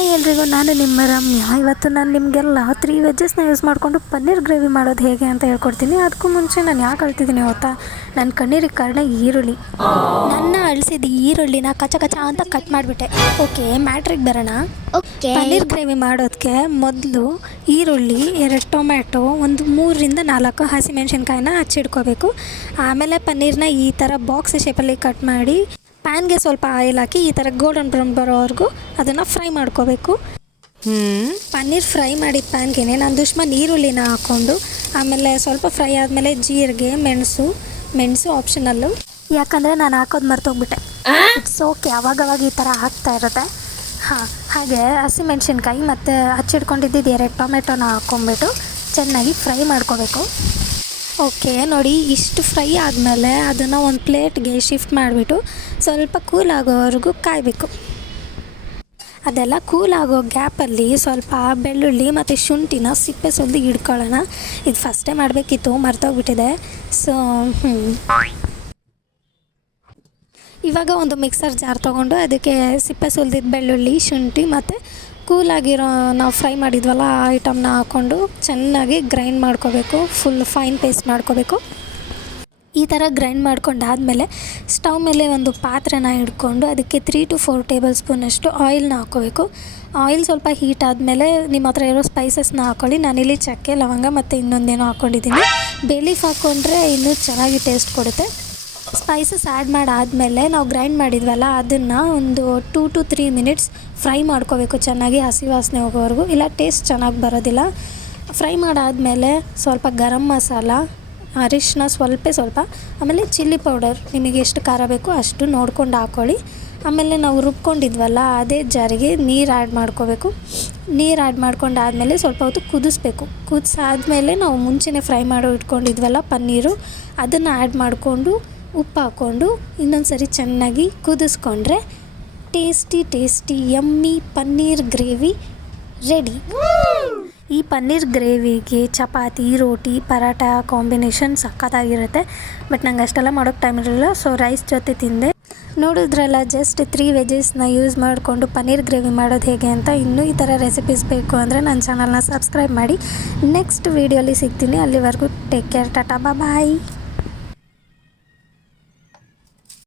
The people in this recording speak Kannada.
ಹಾಯ್ ಎಲ್ರಿಗೂ, ನಾನು ನಿಮ್ಮ ರಮ್ಯಾ. ಇವತ್ತು ನಾನು ನಿಮಗೆಲ್ಲ 3 ವೆಜ್ಜಸ್ನ ಯೂಸ್ ಮಾಡಿಕೊಂಡು ಪನ್ನೀರ್ ಗ್ರೇವಿ ಮಾಡೋದು ಹೇಗೆ ಅಂತ ಹೇಳ್ಕೊಡ್ತೀನಿ. ಅದಕ್ಕೂ ಮುಂಚೆ ನಾನು ಯಾಕೆ ಅಳ್ತಿದ್ದೀನಿ ಗೊತ್ತಾ? ನನ್ನ ಕಣ್ಣೀರಿಗೆ ಕಾರಣ ಈರುಳ್ಳಿ. ನನ್ನ ಅಳಿಸಿದ ಈರುಳ್ಳಿನ ಕಚ ಕಚ ಅಂತ ಕಟ್ ಮಾಡಿಬಿಟ್ಟೆ. ಓಕೆ, ಮ್ಯಾಟ್ರಿಗೆ ಬರೋಣ. ಪನ್ನೀರ್ ಗ್ರೇವಿ ಮಾಡೋದಕ್ಕೆ ಮೊದಲು ಈರುಳ್ಳಿ, 2 ಟೊಮ್ಯಾಟೊ, ಒಂದು 3ರಿಂದ 4 ಹಸಿಮೆಣ್ಸಿನ್ಕಾಯಿನ ಹಚ್ಚಿಡ್ಕೋಬೇಕು. ಆಮೇಲೆ ಪನ್ನೀರ್ನ ಈ ಥರ ಬಾಕ್ಸ್ ಶೇಪಲ್ಲಿ ಕಟ್ ಮಾಡಿ ಪ್ಯಾನ್ಗೆ ಸ್ವಲ್ಪ ಆಯಿಲ್ ಹಾಕಿ ಈ ಥರ ಗೋಲ್ಡನ್ ಬ್ರೌನ್ ಬರೋವರೆಗೂ ಅದನ್ನು ಫ್ರೈ ಮಾಡ್ಕೋಬೇಕು. ಪನ್ನೀರ್ ಫ್ರೈ ಮಾಡಿದ ಪ್ಯಾನ್ಗೆ ನಾನು ದುಶ್ಮನ್ ಈರುಳ್ಳಿನ ಹಾಕ್ಕೊಂಡು ಆಮೇಲೆ ಸ್ವಲ್ಪ ಫ್ರೈ ಆದಮೇಲೆ ಜೀರಿಗೆ, ಮೆಣಸು ಆಪ್ಷನಲ್ಲು, ಯಾಕಂದರೆ ನಾನು ಹಾಕೋದು ಮರ್ತೋಗ್ಬಿಟ್ಟೆ. ಇಟ್ಸ್ ಓಕೆ, ಅವಾಗವಾಗ ಈ ಥರ ಆಗ್ತಾ ಇರುತ್ತೆ. ಹಾಗೆ ಹಸಿಮೆಣ್ಸಿನ್ಕಾಯಿ ಮತ್ತು ಹಚ್ಚಿಡ್ಕೊಂಡಿದ್ದು 2 ಟೊಮೆಟೊನ ಹಾಕ್ಕೊಂಬಿಟ್ಟು ಚೆನ್ನಾಗಿ ಫ್ರೈ ಮಾಡ್ಕೋಬೇಕು. ಓಕೆ ನೋಡಿ, ಇಷ್ಟು ಫ್ರೈ ಆದಮೇಲೆ ಅದನ್ನು ಒಂದು ಪ್ಲೇಟ್ಗೆ ಶಿಫ್ಟ್ ಮಾಡಿಬಿಟ್ಟು ಸ್ವಲ್ಪ ಕೂಲ್ ಆಗೋವರೆಗೂ ಕಾಯಬೇಕು. ಅದೆಲ್ಲ ಕೂಲ್ ಆಗೋ ಗ್ಯಾಪಲ್ಲಿ ಸ್ವಲ್ಪ ಬೆಳ್ಳುಳ್ಳಿ ಮತ್ತು ಶುಂಠಿನ ಸಿಪ್ಪೆ ಸುಲಿದು ಹಿಡ್ಕೊಳ್ಳೋಣ. ಇದು ಫಸ್ಟೇ ಮಾಡಬೇಕಿತ್ತು, ಮರ್ತೋಗ್ಬಿಟ್ಟಿದೆ. ಸೊ ಇವಾಗ ಒಂದು ಮಿಕ್ಸರ್ ಜಾರ್ ತೊಗೊಂಡು ಅದಕ್ಕೆ ಸಿಪ್ಪೆ ಸುಲಿದಿದ್ದ ಬೆಳ್ಳುಳ್ಳಿ, ಶುಂಠಿ ಮತ್ತು ಕೂಲಾಗಿರೋ ನಾವು ಫ್ರೈ ಮಾಡಿದ್ವಲ್ಲ ಆ ಐಟಮ್ನ ಹಾಕ್ಕೊಂಡು ಚೆನ್ನಾಗಿ ಗ್ರೈಂಡ್ ಮಾಡ್ಕೋಬೇಕು. ಫುಲ್ ಫೈನ್ ಪೇಸ್ಟ್ ಮಾಡ್ಕೋಬೇಕು. ಈ ಥರ ಗ್ರೈಂಡ್ ಮಾಡ್ಕೊಂಡಾದಮೇಲೆ ಸ್ಟವ್ ಮೇಲೆ ಒಂದು ಪಾತ್ರೆನ ಇಟ್ಕೊಂಡು ಅದಕ್ಕೆ 3 to 4 ಟೇಬಲ್ ಸ್ಪೂನಷ್ಟು ಆಯಿಲ್ನ ಹಾಕ್ಕೋಬೇಕು. ಆಯಿಲ್ ಸ್ವಲ್ಪ ಹೀಟ್ ಆದಮೇಲೆ ನಿಮ್ಮ ಹತ್ರ ಇರೋ ಸ್ಪೈಸಸ್ನ ಹಾಕ್ಕೊಳ್ಳಿ. ನಾನಿಲ್ಲಿ ಚಕ್ಕೆ, ಲವಂಗ ಮತ್ತು ಇನ್ನೊಂದೇನೋ ಹಾಕ್ಕೊಂಡಿದ್ದೀನಿ. ಬೇ ಲೀಫ್ ಹಾಕ್ಕೊಂಡ್ರೆ ಇನ್ನೂ ಚೆನ್ನಾಗಿ ಟೇಸ್ಟ್ ಕೊಡುತ್ತೆ. ಸ್ಪೈಸಸ್ ಆ್ಯಡ್ ಮಾಡಾದಮೇಲೆ ನಾವು ಗ್ರೈಂಡ್ ಮಾಡಿದ್ವಲ್ಲ ಅದನ್ನು ಒಂದು 2 to 3 ಮಿನಿಟ್ಸ್ ಫ್ರೈ ಮಾಡ್ಕೋಬೇಕು ಚೆನ್ನಾಗಿ, ಹಸಿ ವಾಸನೆ ಹೋಗೋವರೆಗೂ, ಇಲ್ಲ ಟೇಸ್ಟ್ ಚೆನ್ನಾಗಿ ಬರೋದಿಲ್ಲ. ಫ್ರೈ ಮಾಡಾದಮೇಲೆ ಸ್ವಲ್ಪ ಗರಂ ಮಸಾಲ, ಅರಿಶಿನ ಸ್ವಲ್ಪ, ಆಮೇಲೆ ಚಿಲ್ಲಿ ಪೌಡರ್, ನಿಮಗೆ ಎಷ್ಟು ಖಾರ ಬೇಕೋ ಅಷ್ಟು ನೋಡ್ಕೊಂಡು ಹಾಕ್ಕೊಳ್ಳಿ. ಆಮೇಲೆ ನಾವು ರುಬ್ಕೊಂಡಿದ್ವಲ್ಲ ಅದೇ ಜಾರಿಗೆ ನೀರು ಆ್ಯಡ್ ಮಾಡ್ಕೋಬೇಕು. ನೀರು ಆ್ಯಡ್ ಮಾಡ್ಕೊಂಡಾದಮೇಲೆ ಸ್ವಲ್ಪ ಹೊತ್ತು ಕುದಿಸ್ಬೇಕು. ಕುದಿಸಾದ್ಮೇಲೆ ನಾವು ಮುಂಚೆನೇ ಫ್ರೈ ಮಾಡೋ ಇಟ್ಕೊಂಡಿದ್ವಲ್ಲ ಪನ್ನೀರು, ಅದನ್ನು ಆ್ಯಡ್ ಮಾಡಿಕೊಂಡು ಉಪ್ಪು ಹಾಕ್ಕೊಂಡು ಇನ್ನೊಂದು ಸರಿ ಚೆನ್ನಾಗಿ ಕುದಿಸ್ಕೊಂಡ್ರೆ tasty yummy paneer gravy ready. ಈ ಪನ್ನೀರ್ ಗ್ರೇವಿಗೆ ಚಪಾತಿ, ರೋಟಿ, ಪರಾಟ ಕಾಂಬಿನೇಷನ್ ಸಖತ್ತಾಗಿರುತ್ತೆ. ಬಟ್ ನಂಗೆ ಅಷ್ಟೆಲ್ಲ ಮಾಡೋಕ್ಕೆ ಟೈಮ್ ಇರಲಿಲ್ಲ, ಸೊ ರೈಸ್ ಜೊತೆ ತಿಂದೆ. ನೋಡಿದ್ರಲ್ಲ, ಜಸ್ಟ್ 3 ವೆಜ್ಜಸ್ನ ಯೂಸ್ ಮಾಡಿಕೊಂಡು ಪನ್ನೀರ್ ಗ್ರೇವಿ ಮಾಡೋದು ಹೇಗೆ ಅಂತ. ಇನ್ನೂ ಈ ಥರ ರೆಸಿಪೀಸ್ ಬೇಕು ಅಂದರೆ ನನ್ನ ಚಾನಲ್ನ ಸಬ್ಸ್ಕ್ರೈಬ್ ಮಾಡಿ. ನೆಕ್ಸ್ಟ್ ವೀಡಿಯೋಲಿ ಸಿಗ್ತೀನಿ. ಅಲ್ಲಿವರೆಗೂ ಟೇಕ್ ಕೇರ್, ಟಾಟಾ, ಬಾಯ್.